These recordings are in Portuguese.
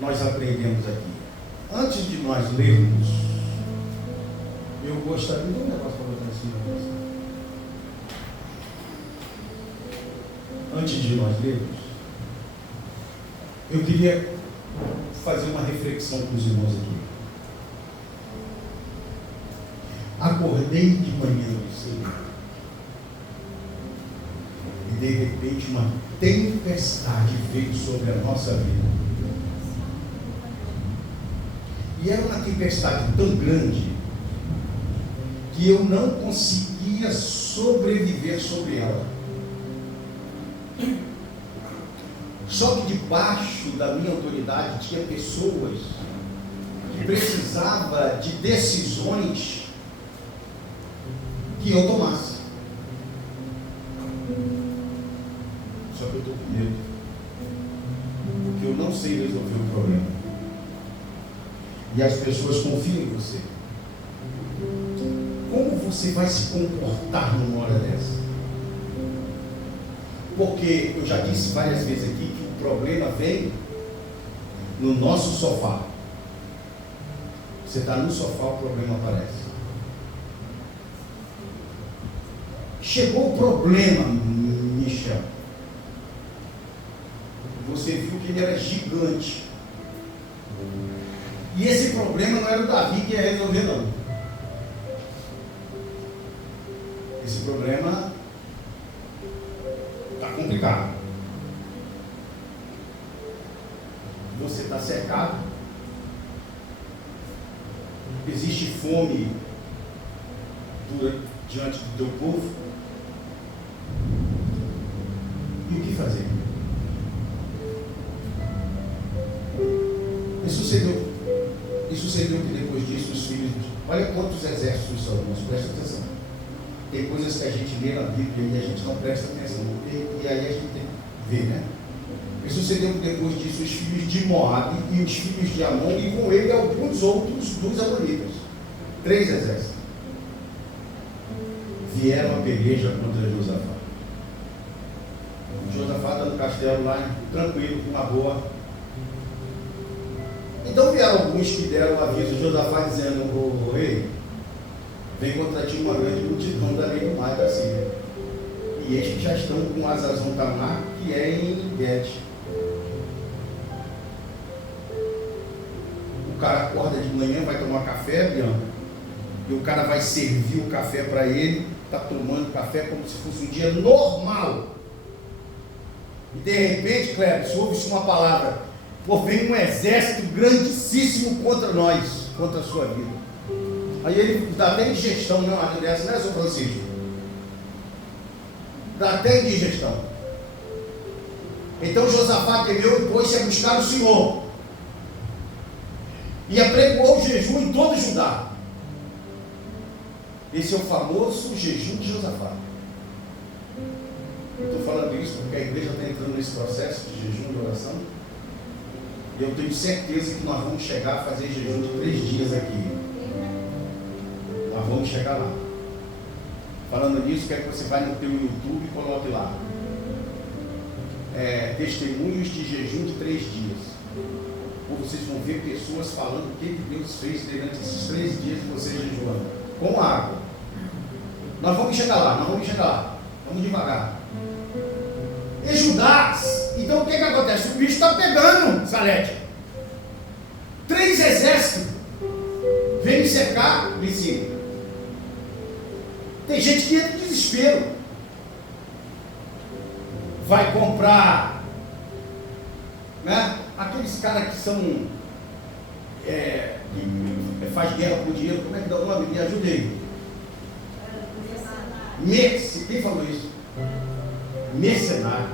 nós aprendemos aqui? Antes de nós lermos, eu gostaria de um negócio para botar em cima. Antes de nós lermos, eu queria fazer uma reflexão com os irmãos aqui. Acordei de manhã cedo e de repente uma tempestade veio sobre a nossa vida. E era uma tempestade tão grande que eu não conseguia sobreviver sobre ela. Só que debaixo da minha autoridade tinha pessoas que precisavam de decisões que eu tomasse. Só que eu estou com medo, porque eu não sei resolver o problema. E as pessoas confiam em você. Como você vai se comportar numa hora dessa? Porque eu já disse várias vezes aqui que o problema vem no nosso sofá. Você está no sofá, o problema aparece. Chegou o problema, Michel. Você viu que ele era gigante. E esse problema não era o Davi que ia resolver, não. Esse problema está complicado. Você está cercado. Existe fome diante do teu povo. E o que fazer? E sucedeu que depois disso os filhos... Olha quantos exércitos são, irmãos, presta atenção. Tem coisas que a gente lê na Bíblia e a gente não presta atenção. E aí a gente tem que ver, né? E sucedeu que depois disso os filhos de Moabe e os filhos de Amon, e com ele alguns outros dos amonitas. 3 exércitos. Vieram a peleja contra Josafá. Josafá está no castelo lá, tranquilo, com uma boa. Então vieram alguns que deram o aviso de Josafá dizendo: ô rei, vem contra ti uma grande multidão da lei do mar da Síria. E eis que já estão com Azazon Tamar, que é em Gete. O cara acorda de manhã, vai tomar café, Bianca, e o cara vai servir o café para ele, está tomando café como se fosse um dia normal. E de repente, Cleber, ouve-se uma palavra: pô, vem um exército grandíssimo contra nós, contra a sua vida. Aí ele dá até indigestão, não, a dessa, né, São Francisco? Dá até indigestão. Então Josafá temeu e pôs-se a buscar o Senhor. E apregoou o jejum em todo Judá. Esse é o famoso jejum de Josafá. Estou falando isso porque a igreja está entrando nesse processo de jejum de oração. E eu tenho certeza que nós vamos chegar a fazer jejum de 3 dias aqui. Nós vamos chegar lá. Falando nisso, quero que você vá no teu YouTube e coloque lá. Testemunhos de jejum de 3 dias. Ou vocês vão ver pessoas falando o que Deus fez durante esses 3 dias de vocês jejuando. Com água. Nós vamos chegar lá, Vamos devagar. E Judá, então o que acontece? O bicho está pegando, Salete. 3 exércitos vêm me cercar, Licínio. Tem gente que entra em desespero. Vai comprar, né? Aqueles caras que são que faz guerra por dinheiro, como é que dá o nome? Me ajude aí. Quem falou isso? Mercenário.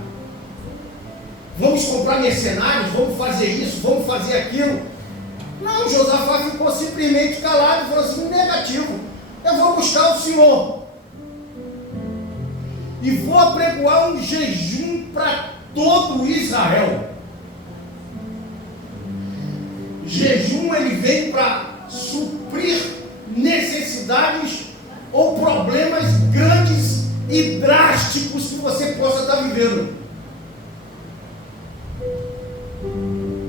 Vamos comprar mercenários, vamos fazer isso, vamos fazer aquilo. Não, Josafá ficou simplesmente calado e falou assim: negativo, eu vou buscar o Senhor e vou apregoar um jejum para todo Israel. Jejum, ele vem para suprir necessidades ou problemas grandes e drásticos que você possa estar vivendo.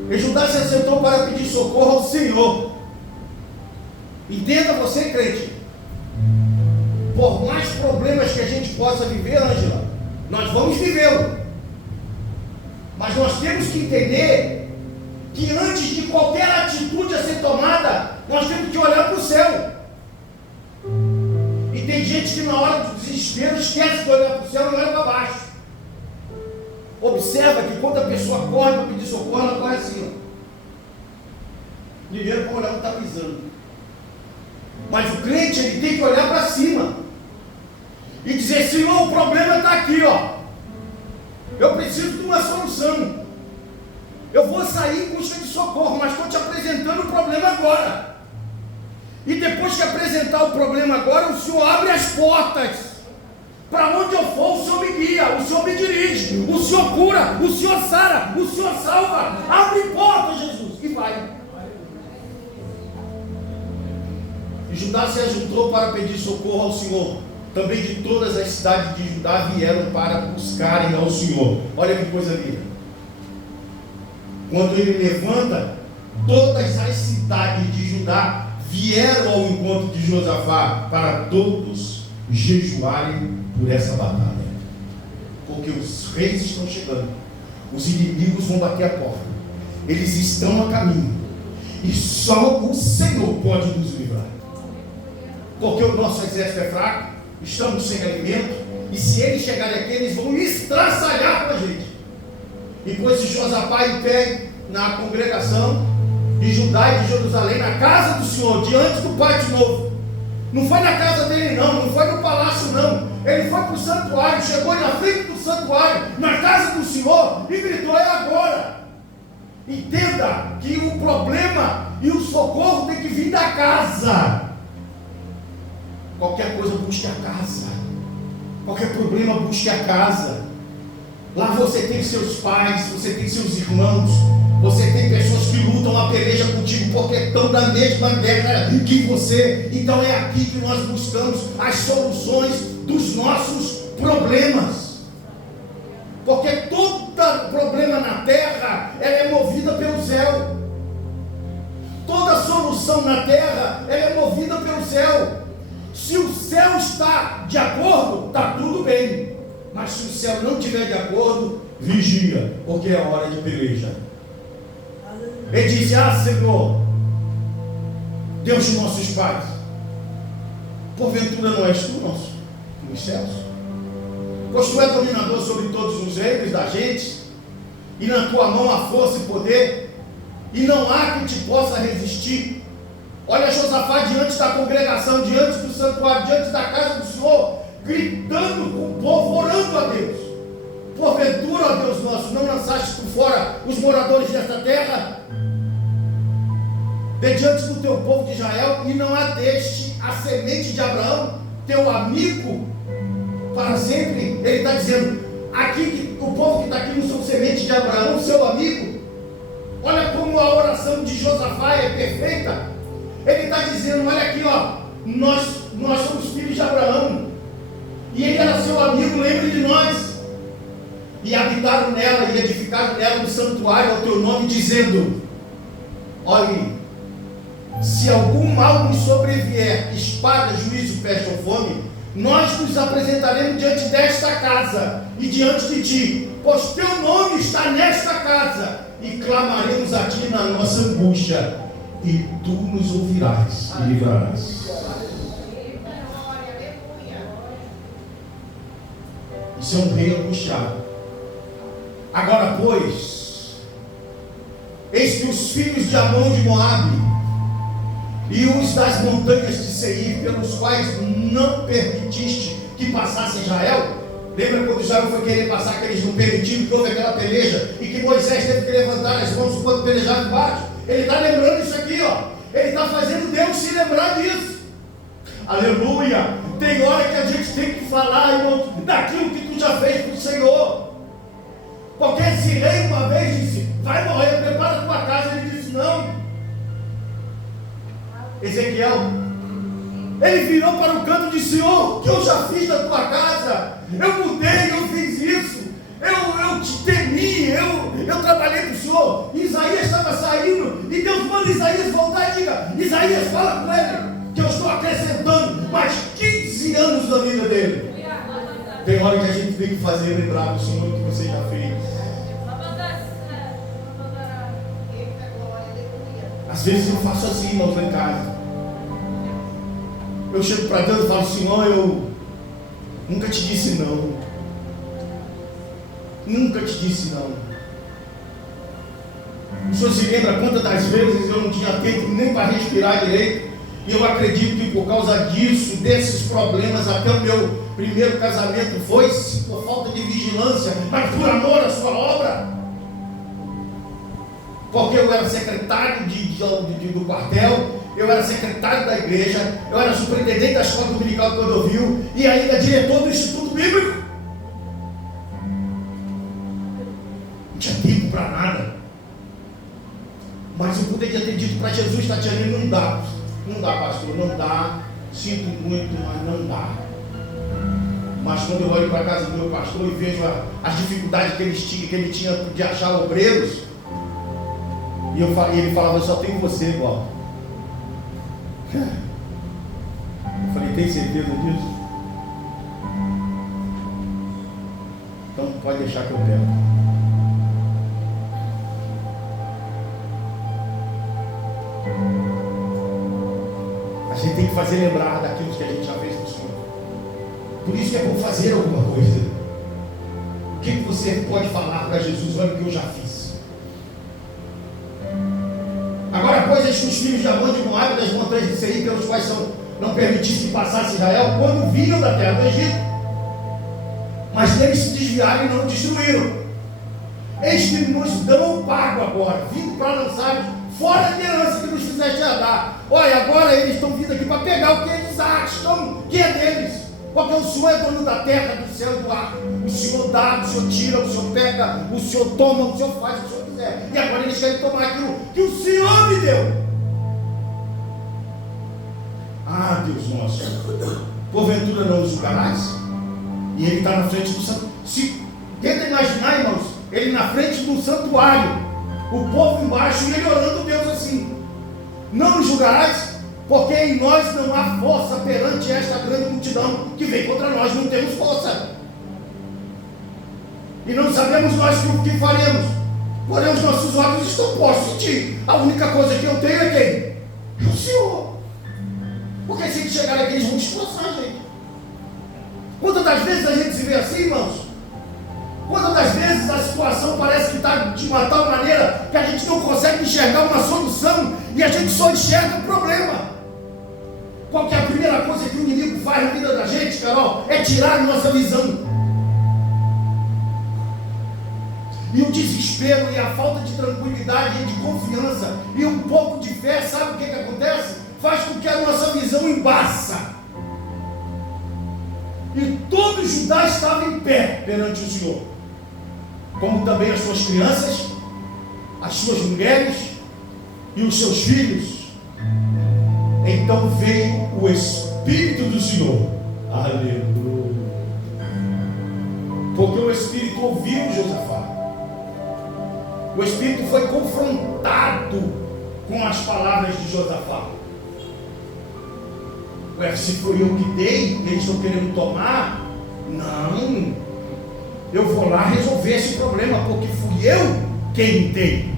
E Judá se assentou para pedir socorro ao Senhor. Entenda você, crente. Por mais problemas que a gente possa viver, Ângela, nós vamos vivê-lo. Mas nós temos que entender que antes de qualquer atitude a ser tomada, nós temos que olhar para o céu. E tem gente que na hora do desespero esquece de olhar para o céu e olha para baixo. Observa que quando a pessoa corre para pedir socorro, ela corre assim, ó. Primeiro para olhar onde está pisando. Mas o crente, ele tem que olhar para cima e dizer: Senhor, o problema está aqui, ó. Eu preciso de uma solução. Eu vou sair em busca de socorro, mas estou te apresentando o problema agora. E depois que apresentar o problema agora, o Senhor abre as portas. Para onde eu for, o Senhor me guia, o Senhor me dirige, o Senhor cura, o Senhor sara, o Senhor salva. Abre portas, Jesus, e vai. E Judá se ajuntou para pedir socorro ao Senhor. Também de todas as cidades de Judá vieram para buscarem ao Senhor. Olha que coisa linda. Quando ele levanta, todas as cidades de Judá vieram ao encontro de Josafá para todos jejuarem por essa batalha. Porque os reis estão chegando, os inimigos vão bater a porta, eles estão a caminho, e só o Senhor pode nos livrar. Porque o nosso exército é fraco, estamos sem alimento, e se eles chegarem aqui, eles vão estraçalhar com a gente. E pôs-se Josafá em pé na congregação de Judá e de Jerusalém, na casa do Senhor, diante do pátio novo. Não foi na casa dele não foi no palácio não, ele foi para o santuário, chegou na frente do santuário, na casa do Senhor, e gritou: é agora. Entenda que o problema e o socorro tem que vir da casa. Qualquer coisa, busque a casa. Qualquer problema, busque a casa. Lá você tem seus pais, você tem seus irmãos, você tem pessoas que lutam a peleja contigo porque estão na mesma guerra que você. Então é aqui que nós buscamos as soluções dos nossos problemas. Porque todo problema na terra, ela é movida pelo céu. Toda solução na terra, ela é movida pelo céu. Se o céu está de acordo, está tudo bem. Mas se o céu não estiver de acordo, vigia, porque é hora de peleja. Ele diz: ah, Senhor, Deus de nossos pais, porventura não és tu nosso nos céus? Pois tu és dominador sobre todos os reinos da gente, e na tua mão há força e poder, e não há quem te possa resistir. Olha Josafá diante da congregação, diante do santuário, diante da casa do Senhor, gritando com o povo, orando a Deus: porventura, ó Deus nosso, não lançaste por fora os moradores desta terra, de diante do teu povo de Israel, e não ateste a semente de Abraão, teu amigo, para sempre? Ele está dizendo aqui que o povo que está aqui não são semente de Abraão, seu amigo. Olha como a oração de Josafá é perfeita. Ele está dizendo: olha aqui, ó, nós somos filhos de Abraão, e ele era seu amigo, lembre de nós. E habitaram nela, e edificaram nela um santuário ao teu nome, dizendo: olhe, se algum mal nos sobrevier, espada, juízo, peste ou fome, nós nos apresentaremos diante desta casa e diante de ti, pois teu nome está nesta casa, e clamaremos a ti na nossa angústia, e tu nos ouvirás e livrarás. Isso é um rei angustiado. Agora, pois, eis que os filhos de Amon de Moabe e os das montanhas de Seir, pelos quais não permitiste que passasse Israel. Lembra quando Israel foi querer passar, que eles não permitiram, que houve aquela peleja, e que Moisés teve que levantar as mãos quando pelejava embaixo? Ele está lembrando isso aqui, ó. Ele está fazendo Deus se lembrar disso. Aleluia! Tem hora que a gente tem que falar, irmão, daquilo que tu já fez para o Senhor. Porque esse rei uma vez disse: vai morrer, prepara a tua casa. Ele disse: não. Ezequiel, ele virou para o canto e disse: Senhor, o que eu já fiz na tua casa? Eu mudei, eu fiz isso, eu te temi, eu trabalhei para o Senhor. Isaías estava saindo e Deus manda Isaías voltar e diga: Isaías, fala com ele que eu estou acrescentando mais 15 anos da vida dele. Tem hora que a gente tem que fazer lembrar do Senhor que você já fez. Às vezes eu faço assim, irmãos, lá em casa. Eu chego para Deus e falo: Senhor, eu nunca te disse não. Nunca te disse não. O Senhor se lembra quantas das vezes eu não tinha tempo nem para respirar direito? E eu acredito que por causa disso, desses problemas, até o meu primeiro casamento foi por falta de vigilância, mas por amor à sua obra. Porque eu era secretário do quartel, eu era secretário da igreja, eu era superintendente da escola dominical do Cordovil e ainda diretor do Instituto Bíblico. Não tinha tempo para nada. Mas eu poderia ter dito para Jesus: Tatiana, não dá. Não dá, pastor, não dá. Sinto muito, mas não dá. Mas quando eu olho para a casa do meu pastor e vejo as dificuldades que ele tinha de achar obreiros, e ele falava: eu só tenho você igual. Eu falei: tem certeza disso? Então pode deixar que eu pego. A gente tem que fazer lembrar daquilo que a gente já fez no Senhor. Por isso que é bom fazer alguma coisa. O que você pode falar para Jesus? Olha o que eu já fiz. Agora, pois, os filhos de Amon de Moabe, das montanhas de Seir, pelos quais não permitisse que passasse Israel, quando vinham da terra do Egito, mas eles se desviaram e não destruíram. Eis que nos dão pago agora, vindo para lançar fora da herança que nos fizeste herdar. Olha, agora eles estão vindo aqui para pegar o que eles acham que é deles. Porque o Senhor é dono da terra, do céu e do ar. O Senhor dá, o Senhor tira, o Senhor pega, o Senhor toma, o Senhor faz o que o Senhor quiser. E agora eles querem tomar aquilo que o Senhor me deu. Ah, Deus nosso, porventura não os julgarás? E ele está na frente do santuário. Se tenta imaginar, irmãos, ele na frente do santuário, o povo embaixo e ele orando a Deus assim: não nos julgarás, porque em nós não há força perante esta grande multidão que vem contra nós. Não temos força e não sabemos nós o que faremos, porém os nossos olhos estão postos em ti. A única coisa que eu tenho é quem? É o Senhor. Porque se eles chegarem aqui, eles vão destroçar a gente. Quantas das vezes a gente se vê assim, irmãos? Quantas das vezes a situação parece que está de uma tal maneira que a gente não consegue enxergar uma solução e a gente só enxerga o problema. Qual que é a primeira coisa que o inimigo faz na vida da gente, Carol? É tirar a nossa visão. E o desespero e a falta de tranquilidade e de confiança e um pouco de fé, sabe o que acontece? Faz com que a nossa visão embaça. E todo Judá estava em pé perante o Senhor, como também as suas crianças, as suas mulheres e os seus filhos. Então veio o Espírito do Senhor. Aleluia. Porque o Espírito ouviu Josafá. O Espírito foi confrontado com as palavras de Josafá. Ué, se foi eu que dei, eles estão querendo tomar? Não, eu vou lá resolver esse problema, porque fui eu quem dei.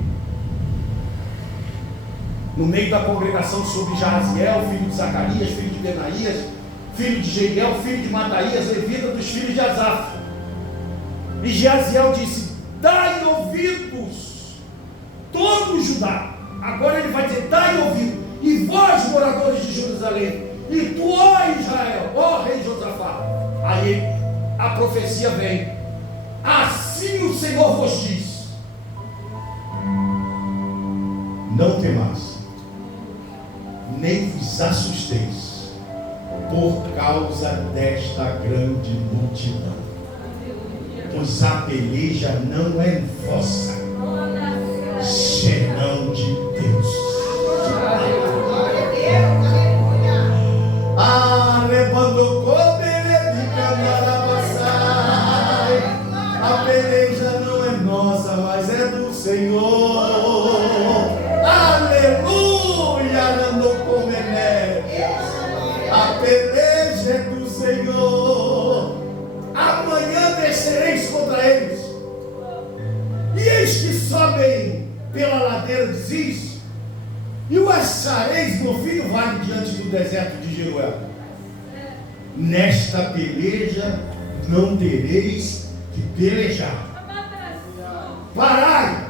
No meio da congregação sobre Jaziel, filho de Zacarias, filho de Benaías, filho de Jeiel, filho de Mataías, levita dos filhos de Asaf. E Jaziel disse: dai ouvidos, todo Judá. Agora ele vai dizer: dai ouvido, e vós, moradores de Jerusalém, e tu, ó Israel, ó rei Josafá. Aí a profecia vem: assim o Senhor vos diz: não temais, nem vos assusteis por causa desta grande multidão, pois a peleja não é vossa, senão de Deus. A peleja não é nossa, mas é do Ziz, e o achareis no fim do vale diante do deserto de Jeruel. Nesta peleja não tereis que pelejar. Parai,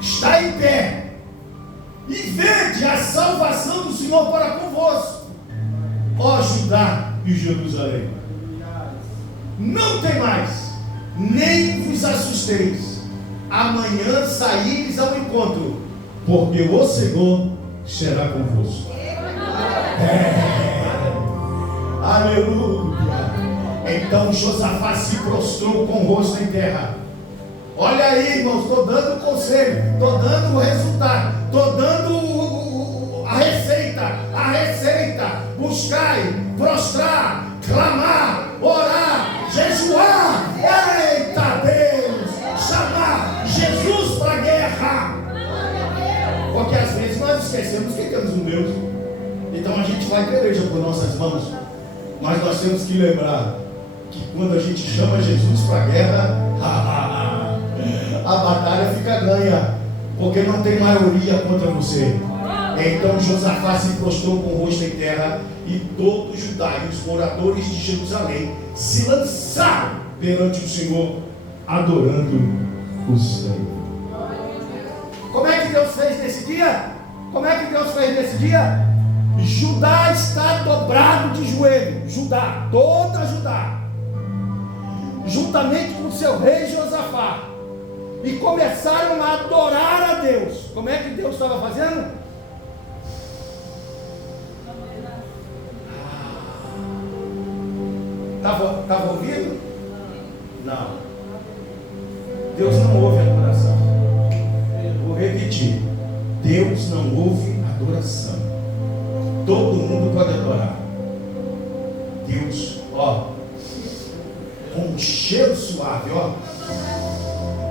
está em pé, e vede a salvação do Senhor para convosco, ó Judá e Jerusalém. Não temais, nem vos assusteis. Amanhã saíres ao encontro, porque o Senhor será convosco. Aleluia. Então Josafá se prostrou com o rosto em terra. Olha aí, irmãos, estou dando conselho, estou dando o resultado, estou dando a receita. Buscai, prostrar, clamar, orar, jejuar. Eita Deus! Chamar Jesus para a guerra. Porque às vezes nós esquecemos que temos um Deus. Então a gente vai para a igreja por nossas mãos, mas nós temos que lembrar que quando a gente chama Jesus para a guerra, a batalha fica ganha, porque não tem maioria contra você. Então Josafá se prostrou com o rosto em terra, e todo Judá e os moradores de Jerusalém se lançaram perante o Senhor, adorando o Senhor. Como é que Deus fez nesse dia? Judá está dobrado de joelho. Judá, toda Judá, juntamente com seu rei Josafá, e começaram a adorar a Deus. Como é que Deus estava fazendo? Estava ouvindo? Não. Deus não ouve adoração. Vou repetir. Deus não ouve adoração. Todo mundo pode adorar. Deus, ó, com um cheiro suave, ó.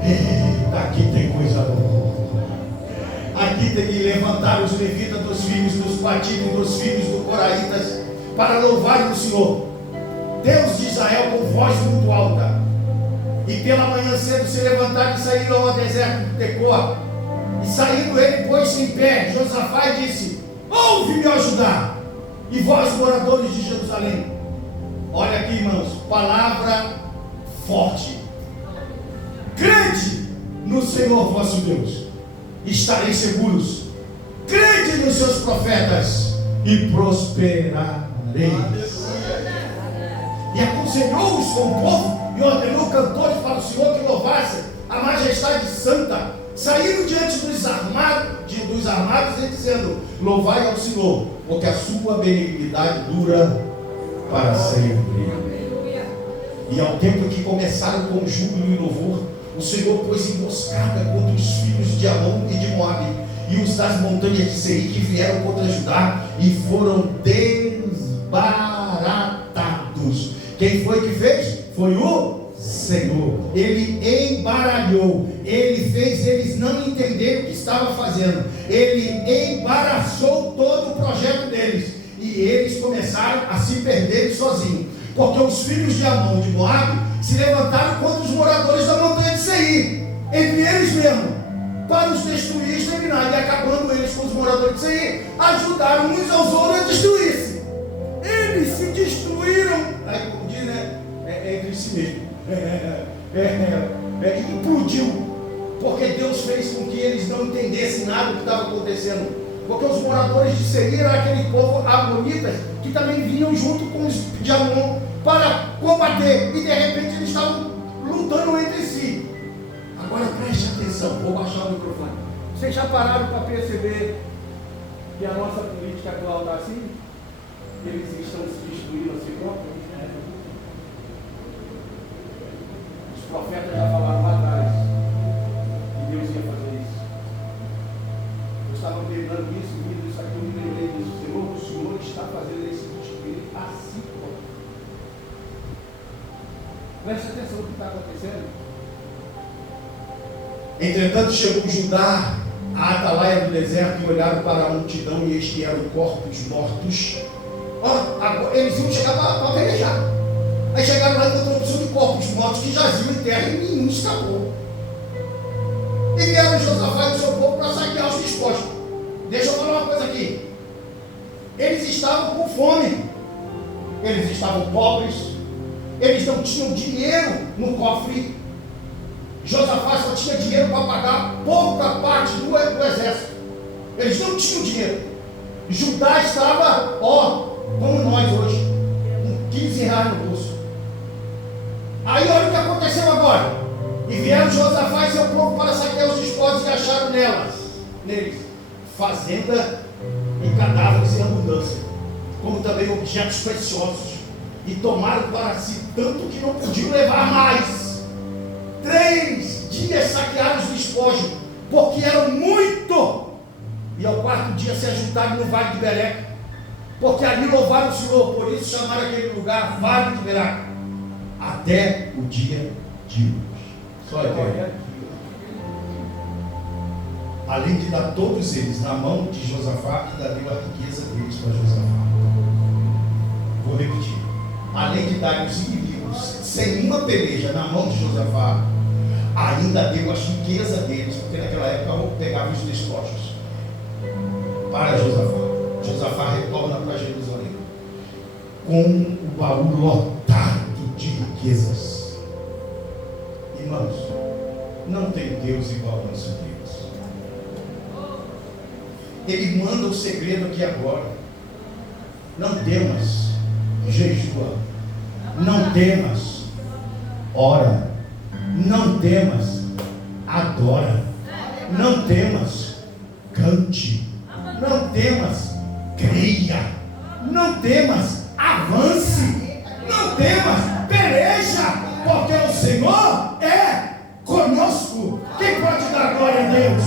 Eita, aqui tem coisa boa. Aqui tem que levantar os levitas dos filhos dos Patitas e dos filhos dos Coraitas para louvarem o Senhor, Deus de Israel, com voz muito alta. E pela manhã cedo se levantaram e saíram ao deserto de Tecoa. E saindo ele, pôs-se em pé, Josafá, e disse: ouve-me, ó Judá, e vós, moradores de Jerusalém. Olha aqui, irmãos, palavra forte. Crede no Senhor vosso Deus, estareis seguros. Crede nos seus profetas e prosperareis. E aconselhou-os com o povo e ordenou cantores para o Senhor que louvassem a majestade santa. Saíram diante dos armados e dizendo: louvai ao Senhor, porque a sua benignidade dura para sempre. E ao tempo que começaram com júbilo e louvor, o Senhor pôs emboscada contra os filhos de Amon e de Moabe, e os das montanhas de Seir, que vieram contra Judá, e foram desbaratados. Quem foi que fez? Foi o Senhor. Ele embaralhou, ele fez eles não entenderem o que estava fazendo, ele embaraçou todo o projeto deles, e eles começaram a se perderem sozinhos, porque os filhos de Amon e de Moabe se levantaram contra os moradores da montanha de Seir, entre eles mesmos, para os destruir e exterminar, e acabando eles com os moradores de Seir, ajudaram uns aos outros a destruir-se. Eles se destruíram, aí como diz, né? Entre si mesmo. Implodiu, porque Deus fez com que eles não entendessem nada do que estava acontecendo. Porque os moradores de Seir eram aquele povo amonita que também vinham junto com os de Amon para combater, e de repente eles estavam lutando entre si. Agora preste atenção, vou baixar o microfone. Vocês já pararam para perceber que a nossa política atual está assim? Eles estão se destruindo a si próprios? Os profetas já falaram lá atrás que Deus ia fazer isso. Eu estava pegando isso, vindo isso aqui, eu me lembrei disso. O Senhor está fazendo esse destruir a si próprio. Preste atenção no que está acontecendo. Entretanto chegou Judá à atalaia do deserto, e olharam para a multidão, e eis que eram corpos mortos. Eles iam chegar para pelejar. Aí chegaram lá e encontraram uma opção de corpos mortos que jaziam em terra, e nenhum escapou. E vieram Josafá e o seu povo para estavam com fome, eles estavam pobres, eles não tinham dinheiro no cofre. Josafá só tinha dinheiro para pagar pouca parte do exército. Eles não tinham dinheiro. Judá estava, como nós hoje, com 15 reais no bolso. Aí olha o que aconteceu agora. E vieram Josafá e seu povo para saquear os despojos e acharam neles fazenda e cadáveres em abundância, como também objetos preciosos, e tomaram para si tanto que não podiam levar mais. 3 dias saquearam os despojos, porque eram muito, e ao 4º dia se ajuntaram no vale de Bereca, porque ali louvaram o Senhor, por isso chamaram aquele lugar Vale de Bereca, até o dia de hoje. Só até. Além de dar todos eles na mão de Josafá, ainda deu a riqueza deles para Josafá. Vou repetir. Além de dar os inimigos sem nenhuma peleja na mão de Josafá, ainda deu as riquezas deles, porque naquela época pegavam os despojos para Josafá. Josafá retorna para Jerusalém com o baú lotado de riquezas. Irmãos, não tem Deus igual ao nosso Deus. Ele manda o segredo aqui agora. Não temas, jejua. Não temas, ora. Não temas, adora. Não temas, cante. Não temas, creia. Não temas, avance. Não temas, peleja. Porque o Senhor é conosco. Quem pode dar glória a Deus?